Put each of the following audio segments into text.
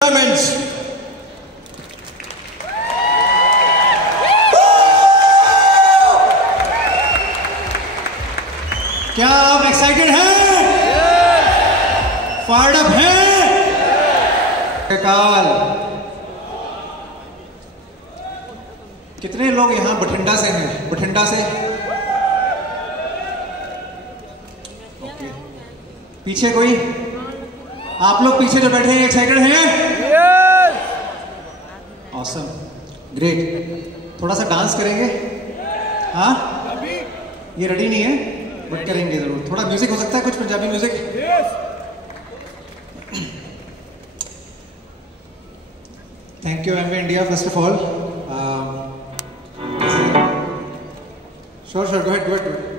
क्या आप एक्साइटेड हैं? फायर्ड अप हैं? काल कितने लोग यहाँ बठिंडा से हैं? बठिंडा से ओके। पीछे कोई? आप लोग पीछे जो बैठे हैं एक्साइटेड हैं? Awesome, great. थोड़ा सा डांस करेंगे? हाँ, ये रेडी नहीं है बट करेंगे जरूर। थोड़ा म्यूजिक हो सकता है, कुछ Punjabi music? Thank you Amway India first of all. Sure sure, go ahead, go ahead.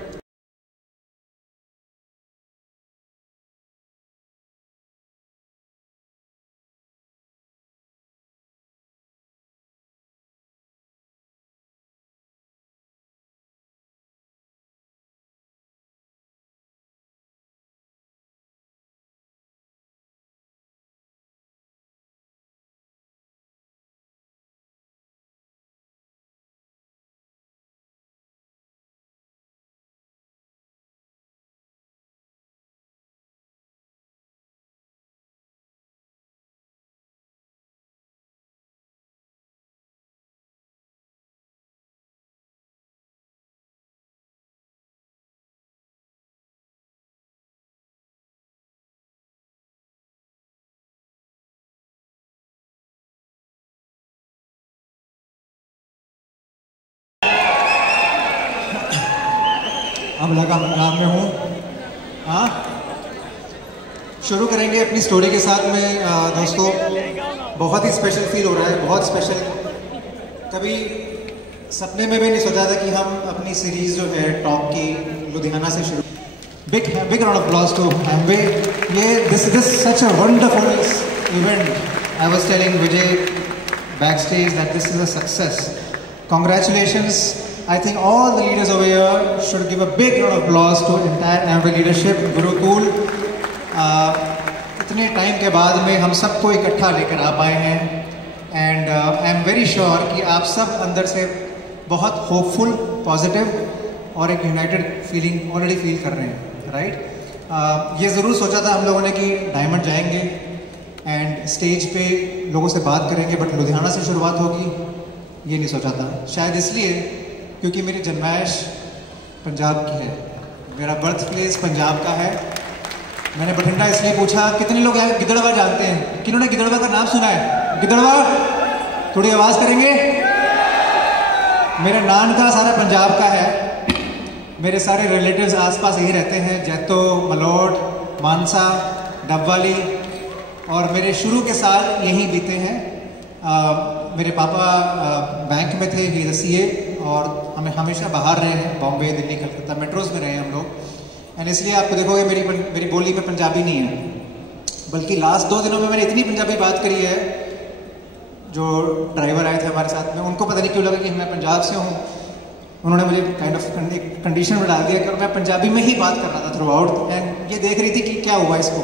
अब लगा काम में हूँ। हाँ, शुरू करेंगे अपनी स्टोरी के साथ में। दोस्तों, बहुत ही स्पेशल फील हो रहा है, बहुत स्पेशल। कभी सपने में भी नहीं सोचा था कि हम अपनी सीरीज जो है टॉप की लुधियाना से शुरू। Big round of applause to Amway. ये this such a wonderful event. I was telling Vijay backstage that this is a success. Congratulations. I think all the leaders over here should give a big round of applause to entire Amway leadership, Gurukul. इतने time के बाद में हम सबको इकट्ठा लेकर आ पाए हैं and I am very sure कि आप सब अंदर से बहुत होपफुल, पॉजिटिव और एक यूनाइटेड फीलिंग ऑलरेडी फील कर रहे हैं, राइट? ये ज़रूर सोचा था हम लोगों ने कि डायमंड जाएंगे एंड स्टेज पे लोगों से बात करेंगे, बट लुधियाना से शुरुआत होगी ये नहीं सोचा था। शायद इसलिए क्योंकि मेरी जन्माइश पंजाब की है, मेरा बर्थ प्लेस पंजाब का है। मैंने बठिंडा इसलिए पूछा। कितने लोग हैं गिदड़वा जानते हैं? किन्होंने गिदड़वा का नाम सुना है? गिदड़वा, थोड़ी आवाज़ करेंगे? मेरे नान का सारा पंजाब का है। मेरे सारे रिलेटिव्स आसपास यही रहते हैं, जैतो, मलोट, मानसा, डबवाली, और मेरे शुरू के साल यहीं बीते हैं। मेरे पापा बैंक में थे, ही सीए, और हमें हमेशा बाहर रहे हैं, बॉम्बे, दिल्ली, कलकत्ता, मेट्रोज में रहे हैं हम लोग। एंड इसलिए आपको देखोगे मेरी बोली में पंजाबी नहीं है, बल्कि लास्ट 2 दिनों में मैंने इतनी पंजाबी बात करी है, जो ड्राइवर आए थे हमारे साथ में, उनको पता नहीं क्यों लगा कि मैं पंजाब से हूँ। उन्होंने मुझे काइंड ऑफ कंडीशन में डाल दिया कि मैं पंजाबी में ही बात कर रहा था थ्रू आउट, एंड ये देख रही थी कि क्या हुआ इसको।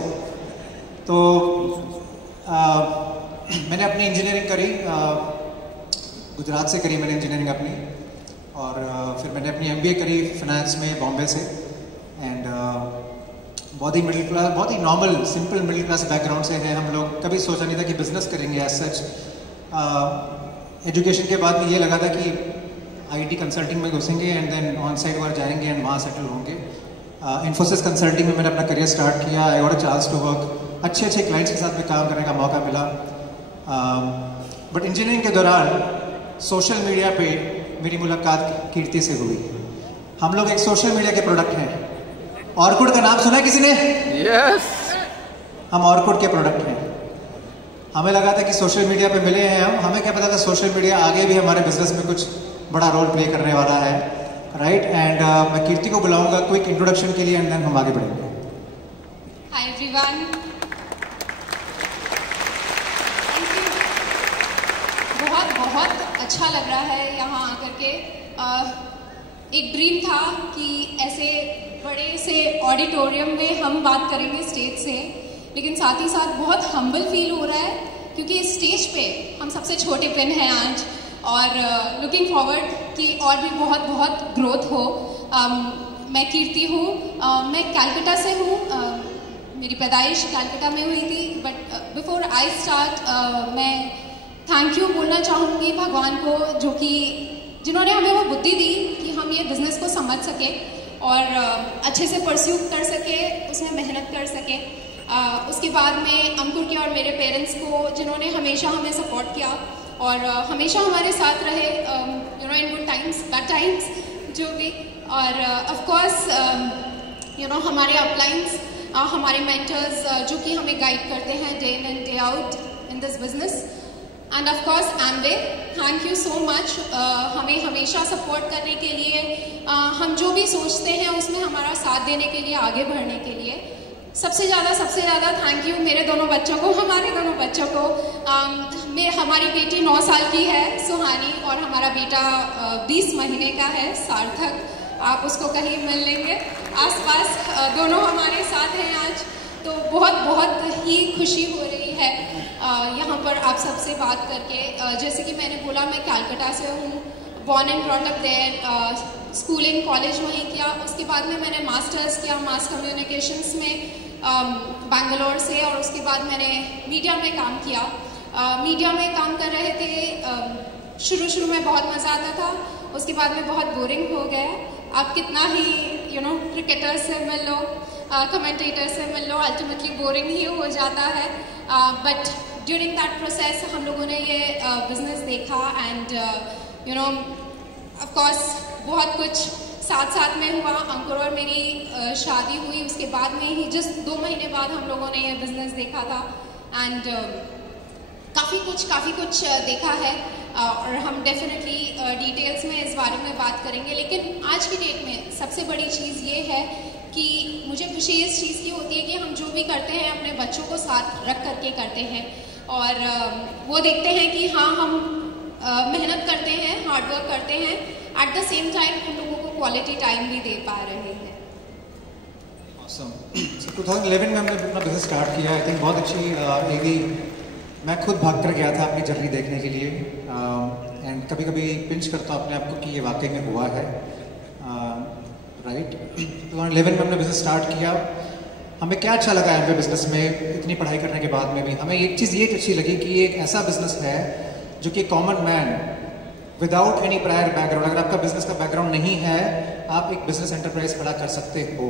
तो मैंने अपनी इंजीनियरिंग करी, गुजरात से करी मैंने इंजीनियरिंग अपनी, और फिर मैंने अपनी एमबीए करी फाइनेंस में बॉम्बे से। एंड बहुत ही मिडिल क्लास, बहुत ही normal simple middle class background से हैं हम लोग। कभी सोचा नहीं था कि बिजनेस करेंगे एज सच। एजुकेशन के बाद में ये लगा था कि आईटी कंसल्टिंग में घुसेंगे and then on site work जाएंगे एंड वहाँ सेटल होंगे। इन्फोसिस कंसल्टिंग में मैंने अपना करियर स्टार्ट किया। I got a chance to work, अच्छे क्लाइंट्स के साथ में काम करने का मौका मिला। बट इंजीनियरिंग के दौरान सोशल मीडिया पे मेरी मुलाकात कीर्ति से हुई। हम लोग एक सोशल मीडिया के प्रोडक्ट हैं। ऑर्कुड का नाम सुना है किसी ने? Yes. हम ऑर्कुड के प्रोडक्ट हैं। हमें लगा था कि सोशल मीडिया पे मिले हैं हम, हमें क्या पता था सोशल मीडिया आगे भी हमारे बिजनेस में कुछ बड़ा रोल प्ले करने वाला है, राइट? एंड मैं कीर्ति को बुलाऊंगा क्विक इंट्रोडक्शन के लिए एंड देन हम आगे बढ़ेंगे। हाय एवरीवन, बहुत अच्छा लग रहा है यहाँ आकर के। एक ड्रीम था कि ऐसे बड़े से ऑडिटोरियम में हम बात करेंगे स्टेज से, लेकिन साथ ही साथ बहुत हम्बल फील हो रहा है क्योंकि इस स्टेज पे हम सबसे छोटे पिन हैं आज, और लुकिंग फॉरवर्ड कि और भी बहुत बहुत ग्रोथ हो। मैं कीर्ति हूँ, मैं कलकत्ता से हूँ, मेरी पैदाइश कलकत्ता में हुई थी, बट बिफोर आई स्टार्ट मैं थैंक यू बोलना चाहूँगी भगवान को, जो कि जिन्होंने हमें वो बुद्धि दी कि हम ये बिज़नेस को समझ सके और अच्छे से परस्यू कर सके, उसमें मेहनत कर सके। उसके बाद में अंकुर के और मेरे पेरेंट्स को, जिन्होंने हमेशा हमें सपोर्ट किया और हमेशा हमारे साथ रहे, you know in good times bad times जो भी। और ऑफ कोर्स यू नो हमारे अपलाइंस, हमारे मेंटर्स जो कि हमें गाइड करते हैं day in and day out in this business. End of course Amway, thank you so much हमें हमेशा सपोर्ट करने के लिए, हम जो भी सोचते हैं उसमें हमारा साथ देने के लिए, आगे बढ़ने के लिए। सबसे ज़्यादा थैंक यू मेरे दोनों बच्चों को, हमारे दोनों बच्चों को। हमारी बेटी 9 साल की है सुहानी, और हमारा बेटा 20 महीने का है सार्थक। आप उसको कहीं मिल लेंगे आसपास, दोनों हमारे साथ हैं आज। तो बहुत ही खुशी हो रही है यहाँ पर आप सबसे बात करके। जैसे कि मैंने बोला, मैं कलकत्ता से हूँ, born and brought up there, schooling college वहीं किया। उसके बाद में मैंने मास्टर्स किया मास कम्युनिकेशंस में बैंगलोर से, और उसके बाद मैंने मीडिया में काम किया। मीडिया में काम कर रहे थे, शुरू में बहुत मज़ा आता था, उसके बाद में बहुत बोरिंग हो गया। आप कितना ही यू नो क्रिकेटर से मिल लो, कमेंटेटर से मिल लो, अल्टीमेटली बोरिंग ही हो जाता है। बट ड्यूरिंग दैट प्रोसेस हम लोगों ने ये बिजनेस देखा, and you know of course बहुत कुछ साथ में हुआ। अंकुर और मेरी शादी हुई, उसके बाद में ही जस्ट 2 महीने बाद हम लोगों ने ये बिज़नेस देखा था। एंड काफ़ी कुछ देखा है, और हम डेफिनेटली डिटेल्स में इस बारे में बात करेंगे। लेकिन आज की डेट में सबसे बड़ी चीज़ ये है कि मुझे खुशी इस चीज़ की होती है कि हम जो भी करते हैं अपने बच्चों को साथ रख करके करते हैं, और वो देखते हैं कि हाँ हम मेहनत करते हैं, हार्डवर्क करते हैं, एट द सेम टाइम उन लोगों को क्वालिटी टाइम भी दे पा रहे हैं। Awesome. So 2011 में हमने अपना बिजनेस स्टार्ट किया। आई थिंक बहुत अच्छी लगी। मैं खुद भाग कर गया था अपनी जर्नी देखने के लिए, एंड कभी पिंच करता हूँ अपने आप को कि ये वाकई में हुआ है। राइट 2011 में हमने बिजनेस स्टार्ट किया। हमें क्या अच्छा लगा है बिजनेस में, इतनी पढ़ाई करने के बाद में भी हमें एक चीज़ ये अच्छी लगी कि ये एक ऐसा बिजनेस है जो कि common man without any prior background, अगर आपका बिजनेस का बैकग्राउंड नहीं है, आप एक बिजनेस एंटरप्राइज खड़ा कर सकते हो।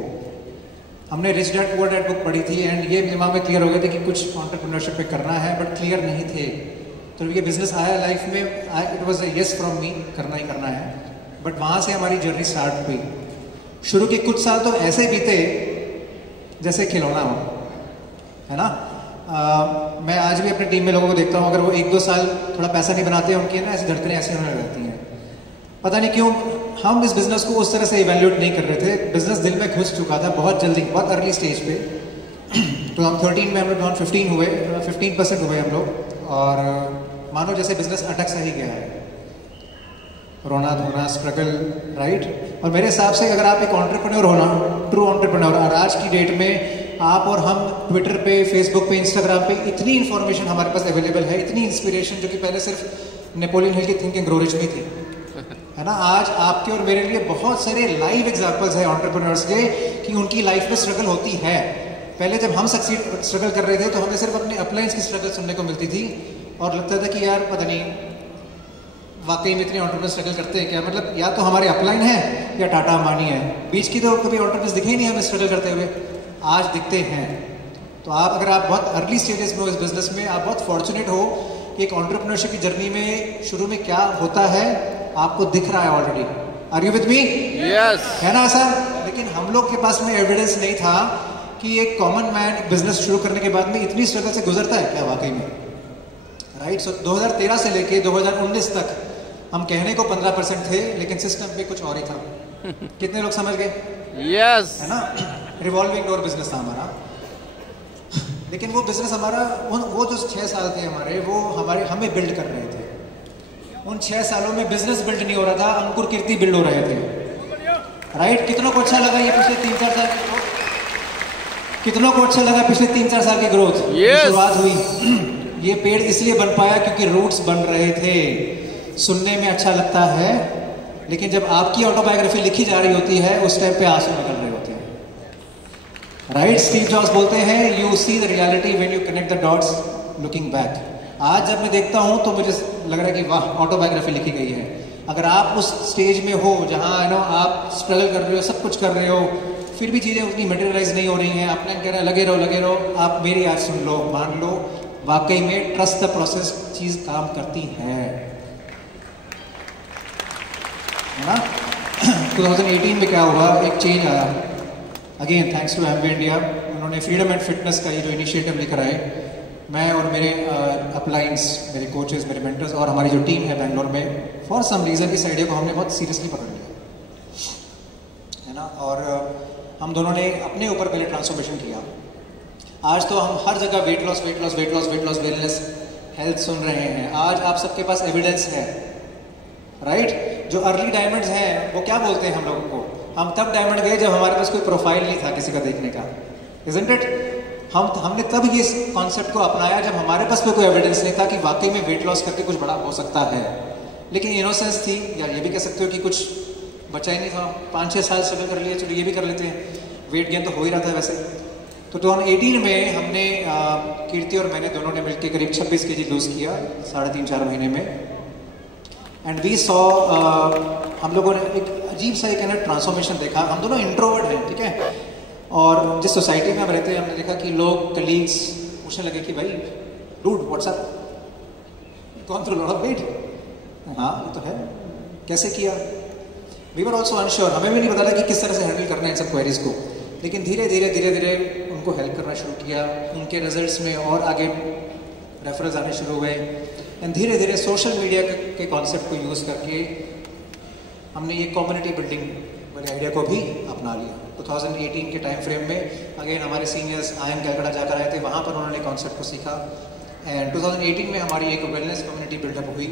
हमने rich dad poor dad book पढ़ी थी, एंड ये दिमाग में क्लियर हो गया था कि कुछ एंटरप्रेन्योरशिप पे करना है, बट क्लियर नहीं थे। तो ये बिजनेस आया लाइफ में, it was a yes from me, करना ही करना है। बट वहाँ से हमारी जर्नी स्टार्ट हुई। शुरू के कुछ साल तो ऐसे बीते जैसे खिलौना हो, है ना। मैं आज भी अपनी टीम में लोगों को देखता हूँ, अगर वो 1-2 साल थोड़ा पैसा नहीं बनाते हैं, उनकी ना ऐसी धड़कनें ऐसे होने लग जाती हैं। पता नहीं क्यों हम इस बिज़नेस को उस तरह से इवेल्यूएट नहीं कर रहे थे। बिज़नेस दिल में घुस चुका था बहुत जल्दी, बहुत अर्ली स्टेज पे। 2013 में हम लोग 2015 हुए, 15% हुए हम लोग, और मानो जैसे बिज़नेस अटक सा ही गया है। रोना धोना, स्ट्रगल, राइट। और मेरे हिसाब से अगर आप एक एंटरप्रेन्योर होना, ट्रू एंटरप्रेन्योर, और आज की डेट में आप और हम ट्विटर पे, फेसबुक पे, इंस्टाग्राम पे इतनी इन्फॉर्मेशन हमारे पास अवेलेबल है, इतनी इंस्पिरेशन, जो कि पहले सिर्फ नेपोलियन हिल की थिंक एंड ग्रो रिच में थी, है ना। आज आपके और मेरे लिए बहुत सारे लाइव एग्जांपल्स हैं एंटरप्रेन्योर्स के कि उनकी लाइफ में स्ट्रगल होती है। पहले जब हम स्ट्रगल कर रहे थे तो हमें सिर्फ अपने अपलाइंस की स्ट्रगल सुनने को मिलती थी, और लगता था कि यार पता नहीं वाकई में इतने एंटरप्रेन्योर स्ट्रगल करते हैं क्या। मतलब या तो हमारे अपलाइन है या टाटा अंबानी है, बीच की तो कभी एंटरप्रेन्योर्स दिखे ही नहीं हमें स्ट्रगल करते हुए। आज दिखते हैं। तो अगर आप बहुत अर्ली स्टेजेस में हो इस बिजनेस में, आप बहुत फॉर्चुनेट हो कि एक एंटरप्रेन्योरशिप की जर्नी में शुरू में क्या होता है आपको दिख रहा है already. Are you with me? Yes. है ना सर? लेकिन हम लोग के पास में एविडेंस नहीं था कि एक कॉमन मैन बिजनेस शुरू करने के बाद में इतनी स्ट्रगल से गुजरता है क्या वाकई में, राइट। सो 2013 से लेके 2019 तक हम कहने को 15% थे, लेकिन सिस्टम पे कुछ और ही था। कितने लोग समझ गए? यस। है ना। रिवॉल्विंग डोर बिजनेस था हमारा। लेकिन वो बिजनेस हमारा, वो जो 6 साल थे हमारे, वो हमें बिल्ड कर रहे थे। उन 6 सालों में बिजनेस बिल्ड नहीं हो रहा था, अंकुर कीर्ति बिल्ड हो रहे थे, राइट। कितनों को अच्छा लगा ये पिछले 3-4 साल की ग्रोथ? कितनों को अच्छा लगा पिछले 3-4 साल की ग्रोथ? yes. शुरुआत हुई। ये पेड़ इसलिए बन पाया क्योंकि रूट्स बन रहे थे। सुनने में अच्छा लगता है, लेकिन जब आपकी ऑटोबायोग्राफी लिखी जा रही होती है उस टाइम पे आंसू निकल रहे होते हैं। राइट, स्टीव जॉब्स बोलते हैं you see the reality when you connect the dots looking back. आज जब मैं देखता हूं तो मुझे लग रहा है कि वाह, ऑटोबायोग्राफी लिखी गई है। अगर आप उस स्टेज में हो जहां आप स्ट्रगल कर रहे हो, सब कुछ कर रहे हो, फिर भी चीज़ें उतनी मटेरियलाइज नहीं हो रही हैं, आपने कह रहा है लगे रहो, आप मेरी आज सुन लो, मान लो, वाकई में ट्रस्ट द प्रोसेस चीज काम करती है ना। 2018 में क्या हुआ, एक चेंज आया। Again thanks to Amway India, उन्होंने फ्रीडम एंड फिटनेस का ये जो इनिशिएटिव लेकर आए, मैं और मेरे अपलाइंस, मेरे कोचेस, मेरे मेंटर्स और हमारी जो टीम है बैंगलोर में, फॉर सम रीज़न इस आइडिया को हमने बहुत सीरियसली पकड़ लिया है ना। और हम दोनों ने अपने ऊपर पहले ट्रांसफॉर्मेशन किया। आज तो हम हर जगह वेट लॉस, वेलनेस, हेल्थ सुन रहे हैं। आज आप सबके पास एविडेंस है, राइट। जो अर्ली डायमंड्स हैं वो क्या बोलते हैं हम लोगों को, हम तब डायमंड गए जब हमारे पास कोई प्रोफाइल नहीं था किसी का देखने का, इज़न्ट इट। हमने तब ये कॉन्सेप्ट को अपनाया जब हमारे पास कोई एविडेंस नहीं था कि वाकई में वेट लॉस करके कुछ बड़ा हो सकता है। लेकिन इनोसेंस थी, या ये भी कह सकते हो कि कुछ बचा ही नहीं था। 5-6 साल स्ट्रगल कर लिए, चलो ये भी कर लेते हैं, वेट गेन तो हो ही रहा था वैसे। तो 2018 में हमने कीर्ति और मैंने दोनों ने मिलकर करीब 26 केजी लूज किया 3.5-4 महीने में। एंड वी सॉ, हम लोगों ने एक अजीब सा एक ट्रांसफॉर्मेशन देखा। हम दोनों इंट्रोवर्ट हैं, ठीक है, और जिस सोसाइटी में हम रहते हैं हमने देखा कि लोग, कलीग्स पूछने लगे कि भाई dude what's up gone through lot of weight. हाँ ये तो है, कैसे किया। वी वर ऑल्सो अनश्योर, हमें भी नहीं पता था कि किस तरह से हैंडल करना है इन सब क्वेरीज को। लेकिन धीरे धीरे उनको हेल्प करना शुरू किया, उनके रिजल्ट्स में और आगे रेफरेंस आने शुरू हुए। एंड धीरे धीरे सोशल मीडिया के कॉन्सेप्ट को यूज़ करके हमने ये कम्युनिटी बिल्डिंग वाले आइडिया को भी अपना लिया। 2018 के टाइम फ्रेम में अगेन हमारे सीनियर्स आयन कैलकाटा जाकर आए थे, वहाँ पर उन्होंने कॉन्सेप्ट को सीखा। एंड 2018 में हमारी एक वेलनेस कम्युनिटी बिल्डअप हुई,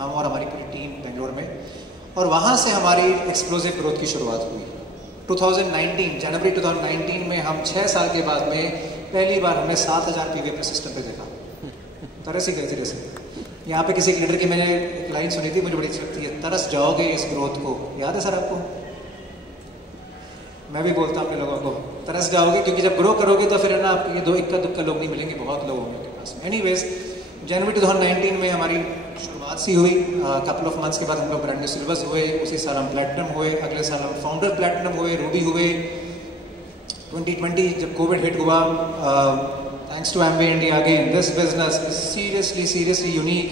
हम और हमारी पूरी टीम बेंगलोर में, और वहाँ से हमारी एक्सप्लोसिव ग्रोथ की शुरुआत हुई। 2019 जनवरी 2019 में हम 6 साल के बाद में पहली बार हमने 7000 पीवी अपने सिस्टम पे देखा। तरस ही गए थे जैसे। यहाँ पे किसी लीडर की मैंने एक लाइन सुनी थी, मुझे बड़ी अच्छी लगती है, तरस जाओगे इस ग्रोथ को। याद है सर आपको? मैं भी बोलता हूँ अपने लोगों को, तरस जाओगे, क्योंकि जब ग्रो करोगे तो फिर है ना आपके ये दो इक्का दुक्का लोग नहीं मिलेंगे, बहुत लोग होंगे आपके पास। एनीवेज जनवरी 2019 में हमारी शुरुआत सी हुई। कपल ऑफ मंथ्स के बाद हम लोग ब्रांड न्यू सिल्वर्स हुए, उसी साल हम प्लैटिनम हुए, अगले साल हम फाउंडर प्लैटिनम हुए, रूबी हुए। 2020 जब कोविड हिट हुआ, thanks to Amway India again, this business seriously unique.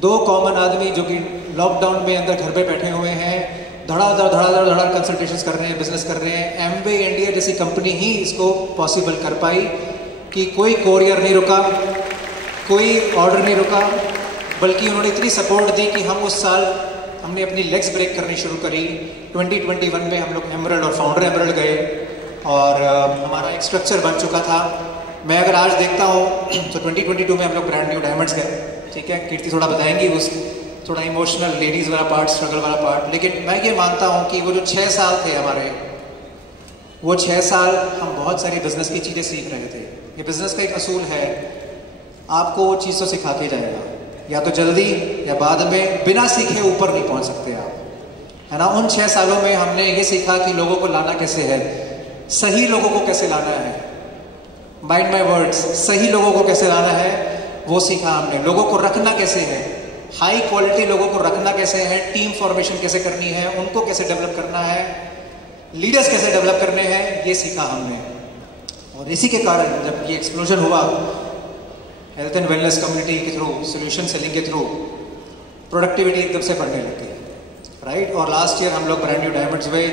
2 common आदमी जो कि लॉकडाउन में अंदर घर पे बैठे हुए हैं, धड़ाधड़ कंसल्टेशंस कर रहे हैं, बिजनेस कर रहे हैं। एमवे इंडिया जैसी कंपनी ही इसको पॉसिबल कर पाई कि कोई कोरियर नहीं रुका, कोई ऑर्डर नहीं रुका, बल्कि उन्होंने इतनी सपोर्ट दी कि हम उस साल हमने अपनी लेग्स ब्रेक करनी शुरू करी। 2021 में हम लोग एमरल्ड और फाउंडर एमरल्ड गए, और हमारा एक स्ट्रक्चर बन चुका था। मैं अगर आज देखता हूँ तो 2022 में हम लोग ब्रांड न्यू डायमंड्स गए, ठीक है। कीर्ति थोड़ा बताएंगी उस थोड़ा इमोशनल लेडीज़ वाला पार्ट, स्ट्रगल वाला पार्ट। लेकिन मैं ये मानता हूँ कि वो जो 6 साल थे हमारे, वो 6 साल हम बहुत सारी बिजनेस की चीज़ें सीख रहे थे। ये बिजनेस का एक असूल है, आपको वो चीज़ तो सिखा के जाएगा, या तो जल्दी या बाद में, बिना सीखे ऊपर नहीं पहुँच सकते आप, है ना। उन 6 सालों में हमने ये सीखा कि लोगों को लाना कैसे है, सही लोगों को कैसे लाना है, माइंड माई वर्ड्स, सही लोगों को कैसे लाना है वो सीखा हमने। लोगों को रखना कैसे है, हाई क्वालिटी लोगों को रखना कैसे है, टीम फॉर्मेशन कैसे करनी है, उनको कैसे डेवलप करना है, लीडर्स कैसे डेवलप करने हैं, ये सीखा हमने। और इसी के कारण जब ये एक्सप्लोजन हुआ हेल्थ एंड वेलनेस कम्युनिटी के थ्रू, सोल्यूशन सेलिंग के थ्रू, प्रोडक्टिविटी एकदम से बढ़ने लगी, राइट। और लास्ट ईयर हम लोग ब्रांड न्यू डायमंड्स हुए।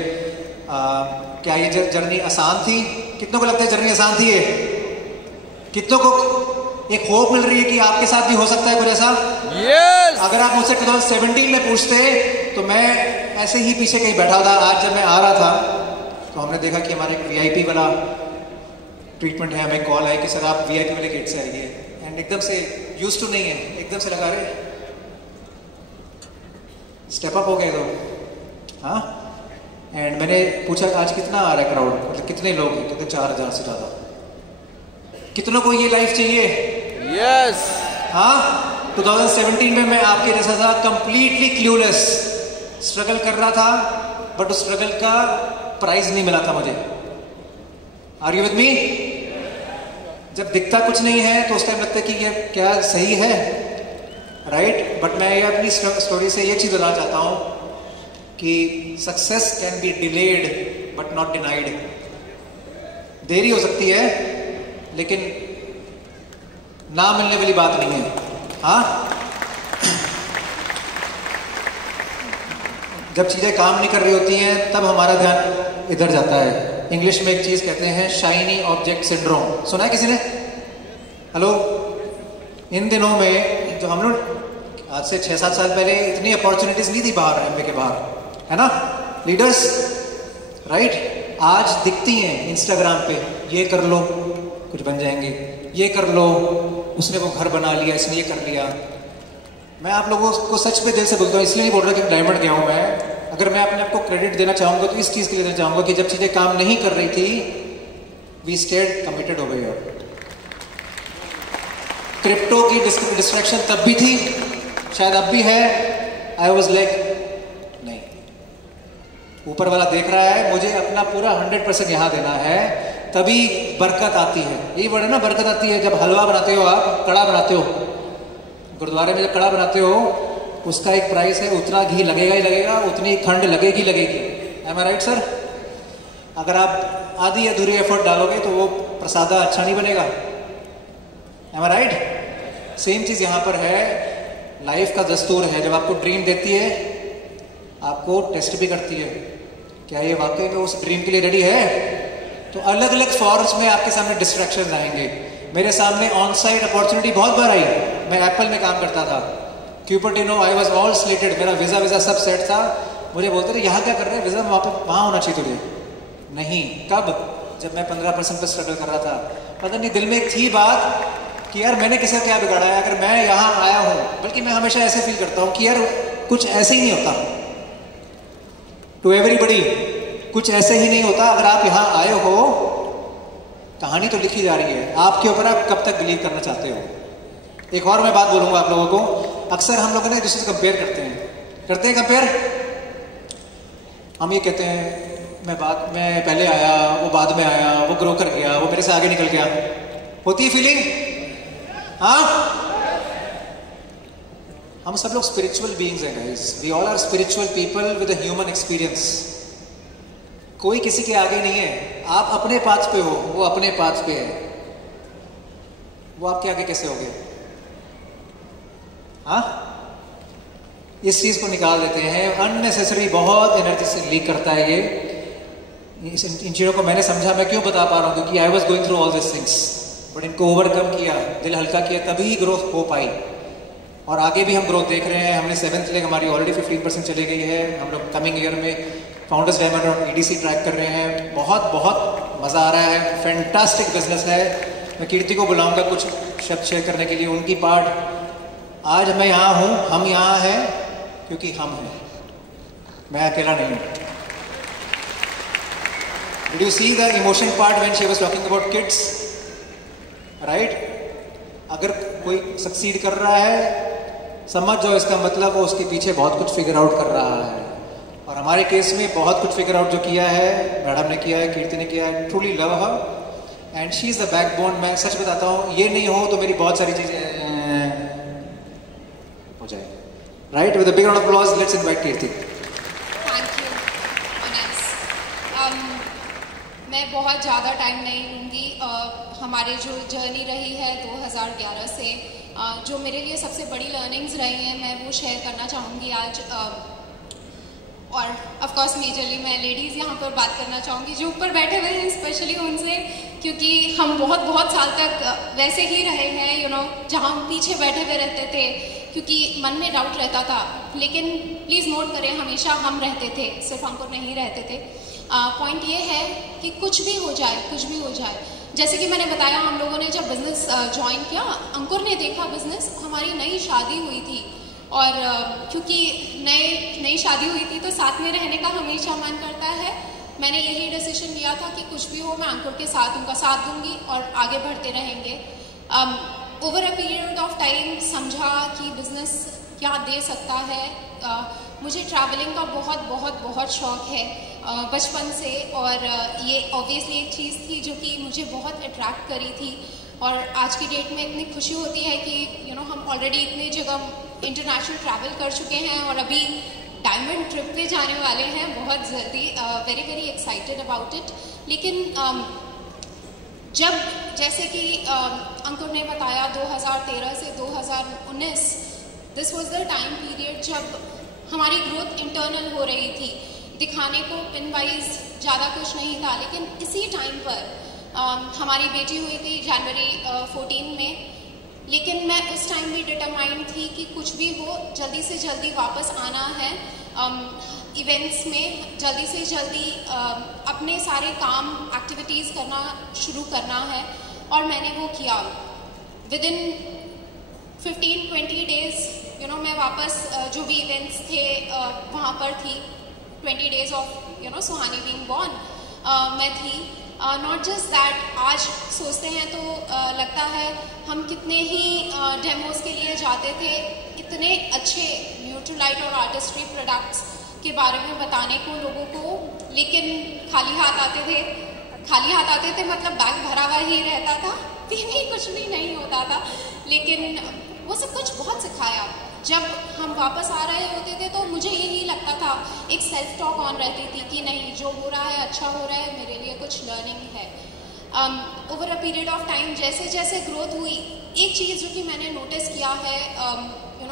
क्या ये जर्नी आसान थी? कितनों को लगता है जर्नी आसान थी? कितनों को एक होप मिल रही है कि आपके साथ भी हो सकता है कुछ ऐसा? Yes! अगर आप मुझसे 2017 में पूछते तो मैं ऐसे ही पीछे कहीं बैठा था। आज जब मैं आ रहा था तो हमने देखा कि हमारे एक VIP वाला ट्रीटमेंट है, हमें कॉल आई कि सर आप VIP वाले गेट से आइए। एंड एकदम से यूज टू नहीं है, एकदम से लगा रहे स्टेप अप हो गए तो, हाँ। एंड मैंने पूछा आज कितना आ रहा है क्राउड, मतलब कितने लोग हैं? कहते 4000 से ज़्यादा। कितनों को ये लाइफ चाहिए? यस। हाँ, 2017 में मैं आपके जैसा था, कंप्लीटली क्लूलेस, स्ट्रगल कर रहा था, बट उस स्ट्रगल का प्राइज नहीं मिला था मुझे। Are you with me? जब दिखता कुछ नहीं है तो उस टाइम लगता है कि ये क्या सही है, राइट? बट मैं ये अपनी स्टोरी से ये चीज बताना चाहता हूं कि success can be delayed but not denied. देरी हो सकती है लेकिन ना मिलने वाली बात नहीं है। हाँ, जब चीजें काम नहीं कर रही होती हैं तब हमारा ध्यान इधर जाता है। इंग्लिश में एक चीज कहते हैं शाइनी ऑब्जेक्ट सिंड्रोम, सुना है किसी ने? हेलो? इन दिनों में जो हम लोग आज से 6-7 साल पहले इतनी अपॉर्चुनिटीज नहीं थी बाहर, एमबीए के बाहर, है ना लीडर्स, राइट? आज दिखती हैं इंस्टाग्राम पे, ये कर लो कुछ बन जाएंगे, ये कर लो, उसने वो घर बना लिया, इसने ये कर लिया। मैं आप लोगों को सच पे दिल से बोलता हूँ, इसलिए नहीं बोल रहा कि डायमंड गया हूं मैं। अगर मैं अपने आप को क्रेडिट देना चाहूंगा तो इस चीज के लिए देना चाहूंगा कि जब चीजें काम नहीं कर रही थी, we stayed committed over here. Crypto की डिस्ट्रैक्शन तब भी थी, शायद अब भी है। आई वॉज लाइक नहीं, ऊपर वाला देख रहा है, मुझे अपना पूरा 100% यहां देना है, तभी बरकत आती है। यही वर्ड है ना, बरकत आती है। जब हलवा बनाते हो आप, कड़ा बनाते हो, गुरुद्वारे में जब कड़ा बनाते हो, उसका एक प्राइस है, उतना घी लगेगा ही लगेगा, उतनी खंड लगेगी लगेगी। एम आई राइट सर? अगर आप आधी अधूरी एफर्ट डालोगे तो वो प्रसादा अच्छा नहीं बनेगा। एम आई राइट? सेम चीज यहां पर है। लाइफ का दस्तूर है, जब आपको ड्रीम देती है आपको टेस्ट भी करती है, क्या ये वाकई में उस ड्रीम के लिए रेडी है? तो अलग अलग फॉर्म्स में आपके सामने डिस्ट्रैक्शन आएंगे। मेरे सामने ऑन साइट अपॉर्चुनिटी बहुत बार आई। मैं एप्पल में काम करता था, Cupertino, I was all slitted, मेरा वीजा सब सेट था। मुझे बोलते थे यहाँ क्या कर रहे हैं, वीजा वहां होना चाहिए तुझे। नहीं, कब? जब मैं 15% पर स्ट्रगल कर रहा था। पता नहीं दिल में एक थी बात कि यार मैंने किसी का क्या बिगाड़ा है अगर मैं यहाँ आया हूँ। बल्कि मैं हमेशा ऐसे फील करता हूँ कि यार कुछ ऐसे ही नहीं होता, टू एवरीबडी कुछ ऐसे ही नहीं होता। अगर आप यहाँ आए हो, कहानी तो लिखी जा रही है आपके ऊपर, आप कब तक बिलीव करना चाहते हो। एक और मैं बात बोलूंगा आप लोगों को, अक्सर हम लोग ना एक दूसरे से कंपेयर करते हैं कंपेयर। हम ये कहते हैं मैं पहले आया, वो बाद में आया, वो ग्रो कर गया, वो मेरे से आगे निकल गया। होती है फीलिंग? हाँ, हम सब लोग स्पिरिचुअल बीइंग्स हैं guys. We all are spiritual people with a human experience. कोई किसी के आगे नहीं है। आप अपने पाथ पे हो, वो अपने पाथ पे है। वो आपके आगे कैसे हो गए? हाँ, इस चीज को निकाल देते हैं। अननेसेसरी बहुत एनर्जी से लीक करता है ये। इन चीजों को मैंने समझा, मैं क्यों बता पा रहा हूं, क्योंकि I was going through all this things, but इनको ओवरकम किया, दिल हल्का किया, तभी ग्रोथ हो पाई। और आगे भी हम ग्रोथ देख रहे हैं। हमने 7th लेग हमारी ऑलरेडी 15% चली गई है। हम लोग कमिंग ईयर में फाउंडर्स डायमंड और EDC ट्रैक कर रहे हैं। बहुत बहुत मजा आ रहा है, फैंटास्टिक बिजनेस है। मैं कीर्ति को बुलाऊंगा कुछ शब्द शेयर करने के लिए, उनकी पार्ट। आज मैं यहाँ हूँ, हम यहाँ हैं क्योंकि हम हैं, मैं अकेला नहीं हूँ। Did you see the emotion part when she was talking about kids? Right? अगर कोई सक्सीड कर रहा है, समझ जाओ इसका मतलब वो उसके पीछे बहुत कुछ फिगर आउट कर रहा है। और हमारे केस में बहुत कुछ फिगर आउट जो किया है, मैडम ने किया है, कीर्ति ने किया है। Truly love her and she is the backbone. मैं सच बताता हूँ, ये नहीं हो तो मेरी बहुत सारी चीजें हो जाए। Right? With a big round of applause, let's invite Kirti. मैं बहुत ज़्यादा टाइम नहीं लूँगी। हमारे जो जर्नी रही है 2011 से, जो मेरे लिए सबसे बड़ी लर्निंग्स रही हैं, मैं वो शेयर करना चाहूँगी आज। और ऑफ कोर्स मेजरली मैं लेडीज़ यहाँ पर बात करना चाहूँगी जो ऊपर बैठे हुए हैं, स्पेशली उनसे, क्योंकि हम बहुत साल तक वैसे ही रहे हैं, यू नो, जहाँ हम पीछे बैठे हुए रहते थे क्योंकि मन में डाउट रहता था। लेकिन प्लीज़ नोट करें, हमेशा हम रहते थे, सिर्फ अंकुर नहीं रहते थे। पॉइंट ये है कि कुछ भी हो जाए। जैसे कि मैंने बताया, हम लोगों ने जब बिज़नेस ज्वाइन किया, अंकुर ने देखा बिज़नेस, हमारी नई शादी हुई थी। और क्योंकि नई शादी हुई थी तो साथ में रहने का हमेशा मन करता है। मैंने यही डिसीजन लिया था कि कुछ भी हो मैं अंकुर के साथ उनका साथ दूंगी और आगे बढ़ते रहेंगे। Over a period of time समझा कि बिज़नेस क्या दे सकता है। मुझे ट्रैवलिंग का बहुत बहुत बहुत शौक़ है बचपन से, और ये ऑब्वियसली एक चीज़ थी जो कि मुझे बहुत अट्रैक्ट करी थी। और आज की डेट में इतनी खुशी होती है कि हम ऑलरेडी इतनी जगह इंटरनेशनल ट्रैवल कर चुके हैं और अभी डायमंड ट्रिप पे जाने वाले हैं बहुत जल्दी। Very very excited about it. लेकिन जब जैसे कि अंकुर ने बताया 2013 से 2019 this was the time period जब हमारी ग्रोथ इंटरनल हो रही थी। दिखाने को पिन वाइज ज़्यादा कुछ नहीं था, लेकिन इसी टाइम पर हमारी बेटी हुई थी जनवरी 14 में। लेकिन मैं उस टाइम भी डिटरमाइंड थी कि कुछ भी हो जल्दी से जल्दी वापस आना है इवेंट्स में, जल्दी से जल्दी अपने सारे काम एक्टिविटीज़ करना शुरू करना है। और मैंने वो किया। विदिन 15-20 डेज़ मैं वापस जो भी इवेंट्स थे वहाँ पर थी। 20 days of Suhani being born मैं थी। नॉट जस्ट दैट, आज सोचते हैं तो लगता है हम कितने ही डेमोज के लिए जाते थे, इतने अच्छे न्यूट्रीलाइट और आर्टिस्ट्री प्रोडक्ट्स के बारे में बताने को लोगों को, लेकिन खाली हाथ आते थे। खाली हाथ आते थे मतलब बैग भरा हुआ ही रहता था, भी कुछ भी नहीं होता था। लेकिन वो सब कुछ बहुत सिखाया। जब हम वापस आ रहे होते थे तो मुझे यही लगता था, एक सेल्फ टॉक ऑन रहती थी कि नहीं, जो हो रहा है अच्छा हो रहा है, मेरे लिए कुछ लर्निंग है। Over a period of time जैसे जैसे ग्रोथ हुई, एक चीज़ जो कि मैंने नोटिस किया है,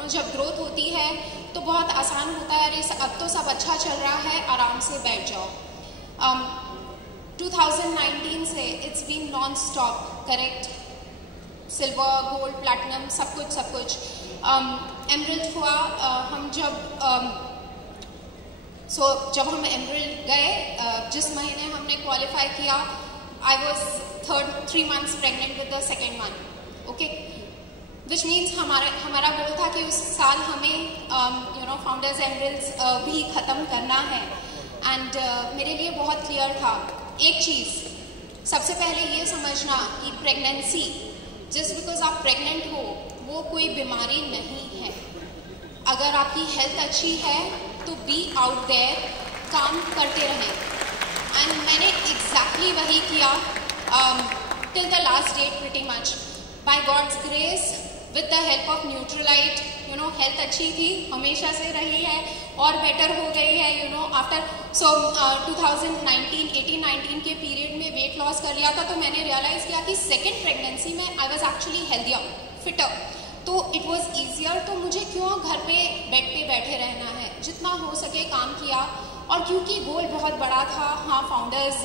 जब ग्रोथ होती है तो बहुत आसान होता है, अरे अब तो सब अच्छा चल रहा है, आराम से बैठ जाओ। 2019 से it's been non stop, correct, silver, gold, platinum, सब कुछ। एमरल्ड हुआ। हम जब हम एमरल्ड गए, जिस महीने हमने क्वालिफाई किया, I was 3 months pregnant with the second one, okay, which means हमारा गोल था कि उस साल हमें फाउंडर्स एमरल्ड्स भी ख़त्म करना है। एंड मेरे लिए बहुत क्लियर था एक चीज़, सबसे पहले ये समझना कि प्रेगनेंसी, जस्ट बिकॉज आप प्रेग्नेंट हो, वो कोई बीमारी नहीं है। अगर आपकी हेल्थ अच्छी है तो बी आउट देयर, काम करते रहें। एंड मैंने एग्जैक्टली वही किया till the last date pretty much, by God's grace, with the help of Nutrilite. Health अच्छी थी, हमेशा से रही है और बेटर हो गई है। आफ्टर 2018-19 के पीरियड में वेट लॉस कर लिया था, तो मैंने रियलाइज़ किया कि सेकेंड प्रेगनेंसी में I was actually healthier, fitter, तो इट वॉज ईजियर। तो मुझे क्यों घर पे बेड पे बैठे रहना है, जितना हो सके काम किया। और क्योंकि गोल बहुत बड़ा था, हाँ, फाउंडर्स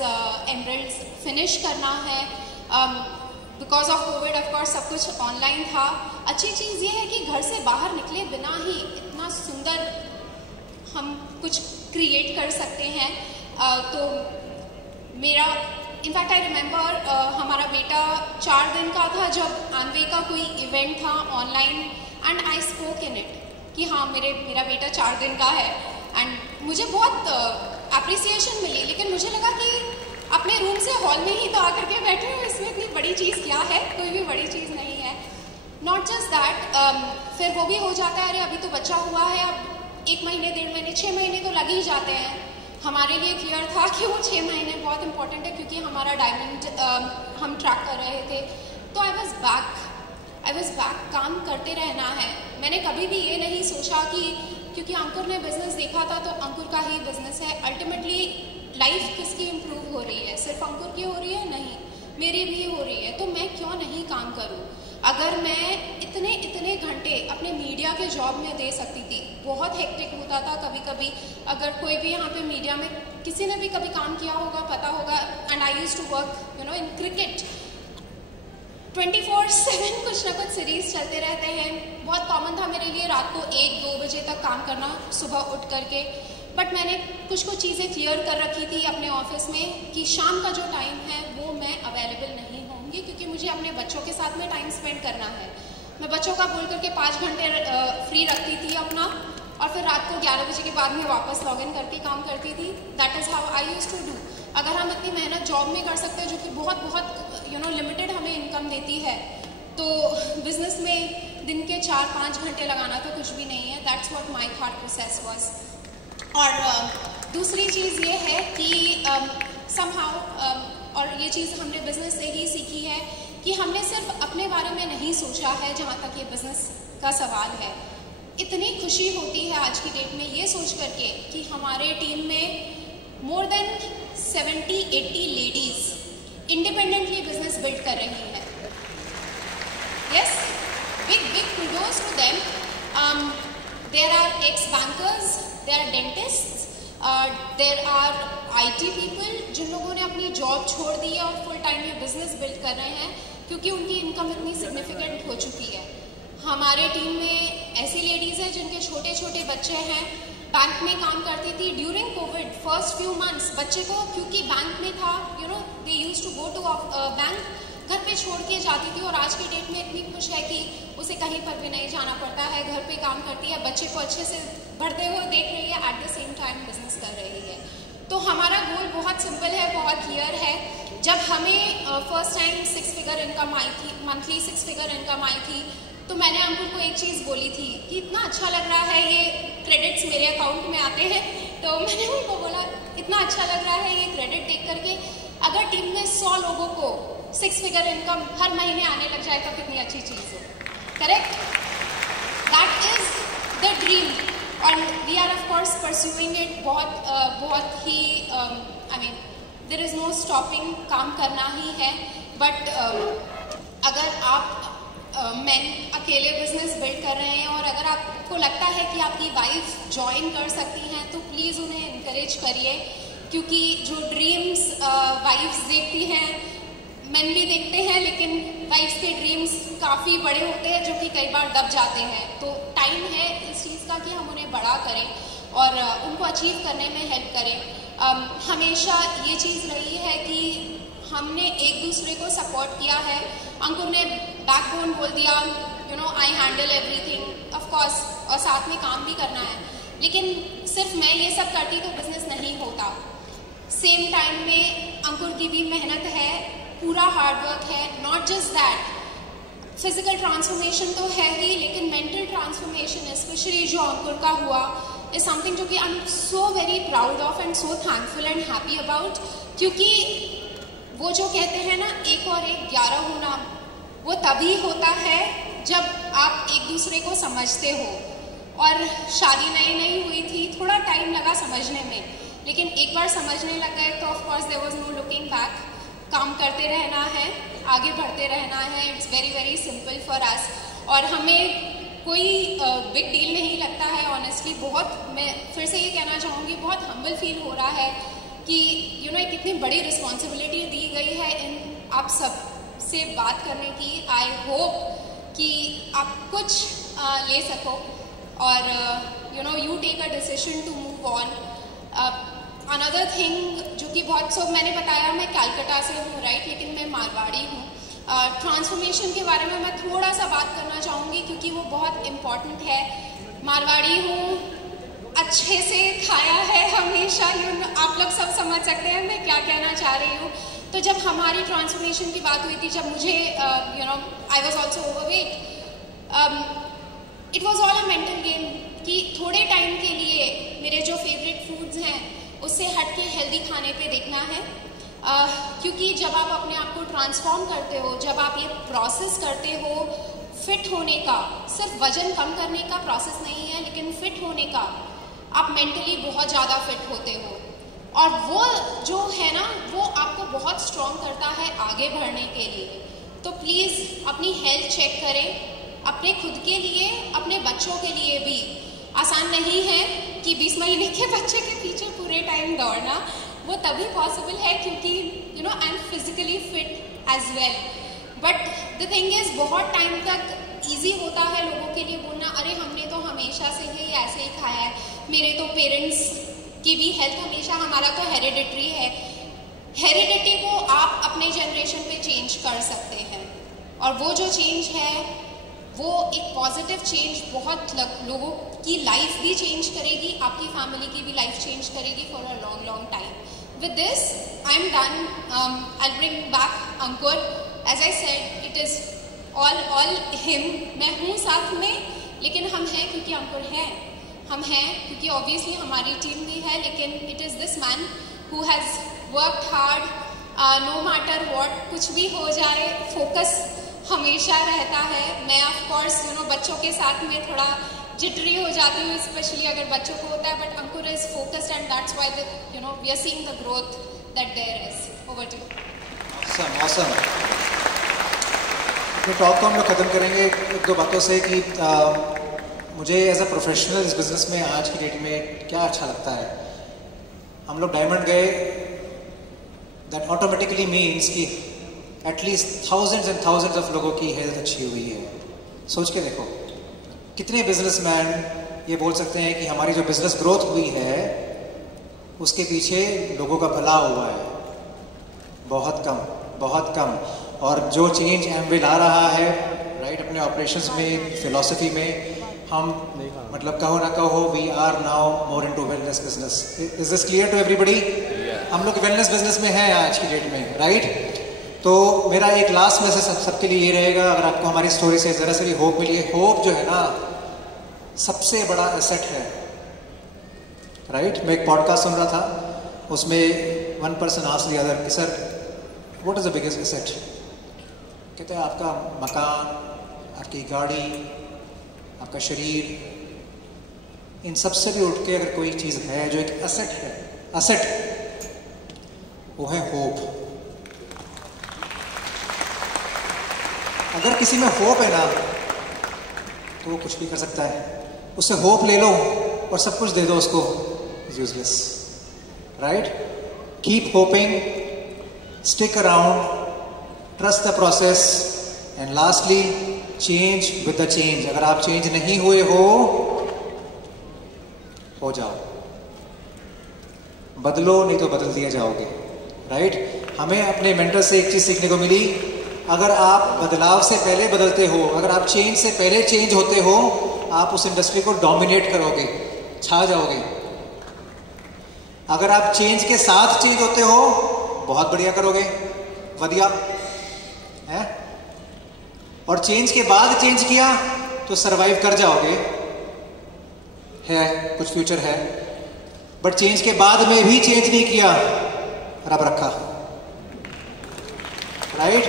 एमरल्ड्स फिनिश करना है, बिकॉज ऑफ कोविड ऑफकोर्स सब कुछ ऑनलाइन था। अच्छी चीज़ ये है कि घर से बाहर निकले बिना ही इतना सुंदर हम कुछ क्रिएट कर सकते हैं। तो मेरा इनफैक्ट आई रिमेंबर हमारा बेटा 4 दिन का था जब आनवे का कोई इवेंट था online, and I spoke in it कि हाँ, मेरा बेटा 4 दिन का है। एंड मुझे बहुत अप्रिसिएशन मिली, लेकिन मुझे लगा कि अपने रूम से हॉल में ही तो आकर के बैठे हो, इसमें इतनी बड़ी चीज़ क्या है, कोई भी बड़ी चीज़ नहीं है। नॉट जस्ट दैट, फिर वो भी हो जाता है, अरे अभी तो बच्चा हुआ है, अब 1 महीने, 1.5 महीने, 6 महीने तो लग ही जाते हैं। हमारे लिए क्लियर था कि वो 6 महीने बहुत इंपॉर्टेंट है, क्योंकि हमारा डायमंड हम ट्रैक कर रहे थे। तो आई वॉज बैक, काम करते रहना है। मैंने कभी भी ये नहीं सोचा कि क्योंकि अंकुर ने बिजनेस देखा था तो अंकुर का ही बिजनेस है। अल्टीमेटली लाइफ किसकी इम्प्रूव हो रही है, सिर्फ अंकुर की हो रही है? नहीं, मेरी भी हो रही है। तो मैं क्यों नहीं काम करूं? अगर मैं इतने घंटे अपने मीडिया के जॉब में दे सकती थी, बहुत हेक्टिक होता था कभी कभी। अगर कोई भी यहाँ पे मीडिया में किसी ने भी कभी काम किया होगा, पता होगा। And I used to work in cricket, 24/7 कुछ ना कुछ सीरीज चलते रहते हैं। बहुत कॉमन था मेरे लिए रात को 1-2 बजे तक काम करना, सुबह उठ करके। बट मैंने कुछ चीज़ें क्लियर कर रखी थी अपने ऑफिस में कि शाम का जो टाइम है वो मैं अवेलेबल नहीं होंगी, क्योंकि मुझे अपने बच्चों के साथ में टाइम स्पेंड करना है। मैं बच्चों का बोल करके 5 घंटे फ्री रखती थी अपना, और फिर रात को 11 बजे के बाद में वापस लॉग इन करके काम करती थी। That is how I used to do. अगर हम इतनी मेहनत जॉब में कर सकते हैं, जो कि बहुत लिमिटेड हमें इनकम देती है, तो बिजनेस में दिन के 4-5 घंटे लगाना तो कुछ भी नहीं है. That's what my thought process was. और दूसरी चीज़ ये है कि समहाउ और ये चीज़ हमने बिजनेस से ही सीखी है कि हमने सिर्फ अपने बारे में नहीं सोचा है. जहाँ तक ये बिजनेस का सवाल है, इतनी खुशी होती है आज की डेट में ये सोच करके कि हमारे टीम में more than 70-80 ladies independently business build कर रही हैं. Yes, big kudos to them. There are ex-bankers, there are dentists, there are IT people जिन लोगों ने अपनी जॉब छोड़ दी है और फुल टाइम में बिजनेस बिल्ड कर रहे हैं क्योंकि उनकी इनकम इतनी सिग्निफिकेंट हो चुकी है. हमारे टीम में ऐसी लेडीज़ हैं जिनके छोटे छोटे बच्चे हैं. बैंक में काम करती थी during Covid. First few months बच्चे को, क्योंकि बैंक में था, they used to go to bank, घर पे छोड़ के जाती थी. और आज की डेट में इतनी खुश है कि उसे कहीं पर भी नहीं जाना पड़ता है, घर पे काम करती है, बच्चे को अच्छे से बढ़ते हुए देख रही है, at the same time business कर रही है. तो हमारा गोल बहुत सिंपल है, बहुत क्लियर है. जब हमें फर्स्ट टाइम 6 फिगर इनकम आई थी, मंथली 6 फिगर इनकम आई थी, तो मैंने अंकुर को एक चीज़ बोली थी कि इतना अच्छा लग रहा है, ये क्रेडिट्स मेरे अकाउंट में आते हैं. तो मैंने उनको बोला इतना अच्छा लग रहा है ये क्रेडिट देख करके, अगर टीम में 100 लोगों को 6 फिगर इनकम हर महीने आने लग जाए तो कितनी अच्छी चीज़ हो. Correct? That is the dream और we are of course pursuing it. बहुत ही I mean there is no stopping. काम करना ही है. बट अगर आप मैन अकेले बिजनेस बिल्ड कर रहे हैं और अगर आपको लगता है कि आपकी वाइफ ज्वाइन कर सकती हैं तो प्लीज़ उन्हें इनकरेज करिए. क्योंकि जो ड्रीम्स वाइफ्स देखती हैं, मेन भी देखते हैं, लेकिन वाइफ्स के ड्रीम्स काफ़ी बड़े होते हैं जो कि कई बार दब जाते हैं. तो टाइम है इस चीज़ का कि हम उन्हें बड़ा करें और उनको अचीव करने में हेल्प करें. हमेशा ये चीज़ रही है कि हमने एक दूसरे को सपोर्ट किया है. अंकुर ने बैकबोन बोल दिया, I handle everything, of course, और साथ में काम भी करना है. लेकिन सिर्फ मैं ये सब करती तो बिजनेस नहीं होता. सेम टाइम में अंकुर की भी मेहनत है, पूरा हार्डवर्क है. Not just that, physical transformation तो है ही, लेकिन मेंटल ट्रांसफॉर्मेशन स्पेशली जो अंकुर का हुआ इज समथिंग जो कि I am so very proud of and so thankful and happy about. क्योंकि वो जो कहते हैं ना, 1 और 1 11 होना, वो तभी होता है जब आप एक दूसरे को समझते हो. और शादी नई हुई थी, थोड़ा टाइम लगा समझने में, लेकिन एक बार समझने लग गए तो of course there was no looking back. काम करते रहना है, आगे बढ़ते रहना है. It's very very simple for us. और हमें कोई बिग डील नहीं लगता है ऑनेस्टली. बहुत, मैं फिर से ये कहना चाहूँगी, बहुत हम्बल फील हो रहा है कि एक इतनी बड़ी रिस्पॉन्सिबिलिटी दी गई है इन आप सब से बात करने की. आई होप कि आप कुछ ले सको और you take a decision to move on. Another thing जो कि बहुत मैंने बताया, मैं कलकत्ता से हूँ, राइट, लेकिन मैं मारवाड़ी हूँ. ट्रांसफॉर्मेशन के बारे में मैं थोड़ा सा बात करना चाहूँगी क्योंकि वो बहुत इम्पॉर्टेंट है. मारवाड़ी हूँ, अच्छे से खाया है हमेशा. आप लोग सब समझ सकते हैं मैं क्या कहना चाह रही हूँ. तो जब हमारी ट्रांसफॉर्मेशन की बात हुई थी, जब मुझे I was also overweight, it was all a mental game कि थोड़े टाइम के लिए मेरे जो फेवरेट फूड्स हैं उससे हट के हेल्दी खाने पे देखना है. क्योंकि जब आप अपने आप को ट्रांसफॉर्म करते हो, जब आप ये प्रोसेस करते हो फिट होने का, सिर्फ वजन कम करने का प्रोसेस नहीं है, लेकिन फिट होने का, आप मेंटली बहुत ज़्यादा फिट होते हो. और वो जो है ना, वो आपको बहुत स्ट्रॉन्ग करता है आगे बढ़ने के लिए. तो प्लीज़ अपनी हेल्थ चेक करें, अपने खुद के लिए, अपने बच्चों के लिए भी. आसान नहीं है कि 20 महीने के बच्चे के पीछे पूरे टाइम दौड़ना. वो तभी पॉसिबल है क्योंकि I am physically fit as well. But the thing is, बहुत टाइम तक ईजी होता है लोगों के लिए बोलना, अरे हमने तो हमेशा से ही ऐसे ही खाया है, मेरे तो पेरेंट्स की भी हेल्थ हमेशा, हमारा तो हेरिडिटरी है. हेरिडिटी को आप अपने जनरेशन पे चेंज कर सकते हैं. और वो जो चेंज है वो एक पॉजिटिव चेंज, बहुत लोगों की लाइफ भी चेंज करेगी, आपकी फैमिली की भी लाइफ चेंज करेगी for a long long time. With this, I'm done. I'll bring back Ankur. As I said, it is all him, मैं हूँ साथ में, लेकिन हम हैं क्योंकि अंकुर हैं, हम हैं क्योंकि ऑब्वियसली हमारी टीम भी है, लेकिन it is this man who has worked hard, no matter what, कुछ भी हो जाए फोकस हमेशा रहता है। मैं ऑफ कोर्स बच्चों के साथ में थोड़ा जिटरी हो जाती हूँ, स्पेशली अगर बच्चों को होता है, but Ankur is focused and that's why we are seeing the growth that there is. Over to you. Awesome. अपने टॉक को हम लोग ख़त्म करेंगे एक दो बातों से कि मुझे एज अ प्रोफेशनल इस बिज़नेस में आज की डेट में क्या अच्छा लगता है। हम लोग डायमंड गए, दैट ऑटोमेटिकली मीन्स कि at least thousands and thousands of लोगों की हेल्थ अच्छी हुई है। सोच के देखो, कितने बिजनेसमैन ये बोल सकते हैं कि हमारी जो बिजनेस ग्रोथ हुई है उसके पीछे लोगों का भला हुआ है? बहुत कम, बहुत कम। और जो चेंज एमवे ला रहा है राइट अपने ऑपरेशंस में, फिलॉसफी में, हम मतलब कहो ना कहो we are now more into wellness business. Is this clear to everybody? हम लोग वेलनेस बिजनेस में हैं आज की डेट में, राइट? तो मेरा एक लास्ट मैसेज सबके लिए ये रहेगा, अगर आपको हमारी स्टोरी से जरा से भी होप मिली है, होप जो है ना सबसे बड़ा एसेट है, राइट? मैं एक पॉडकास्ट सुन रहा था, उसमें one person asked the other कि sir what is the biggest asset? कहते हैं आपका मकान, आपकी गाड़ी, आपका शरीर, इन सब से भी उठ के अगर कोई चीज़ है जो एक एसेट है, एसेट, वो है होप। अगर किसी में होप है ना तो वो कुछ भी कर सकता है। उससे होप ले लो और सब कुछ दे दो उसको, useless, right? Keep hopping, stick around, trust the process and lastly change with the change. अगर आप चेंज नहीं हुए हो जाओ, बदलो, नहीं तो बदल दिए जाओगे, राइट? हमें अपने मेंटर से एक चीज सीखने को मिली, अगर आप बदलाव से पहले बदलते हो, अगर आप चेंज से पहले चेंज होते हो, आप उस इंडस्ट्री को डोमिनेट करोगे, छा जाओगे। अगर आप चेंज के साथ चेंज होते हो, बहुत बढ़िया करोगे, बढ़िया है। और चेंज के बाद चेंज किया तो सरवाइव कर जाओगे, है कुछ फ्यूचर है। बट चेंज के बाद में भी चेंज नहीं किया, रब रखा, राइट?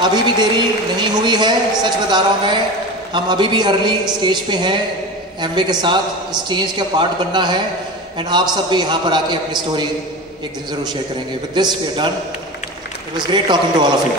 अभी भी देरी नहीं हुई है, सच बता रहा हूं मैं, हम अभी भी अर्ली स्टेज पे हैं एमवे के साथ। इस चेंज का पार्ट बनना है एंड आप सब भी यहाँ पर आके अपनी स्टोरी एक दिन जरूर शेयर करेंगे। With this we are done. It was great talking to all of you.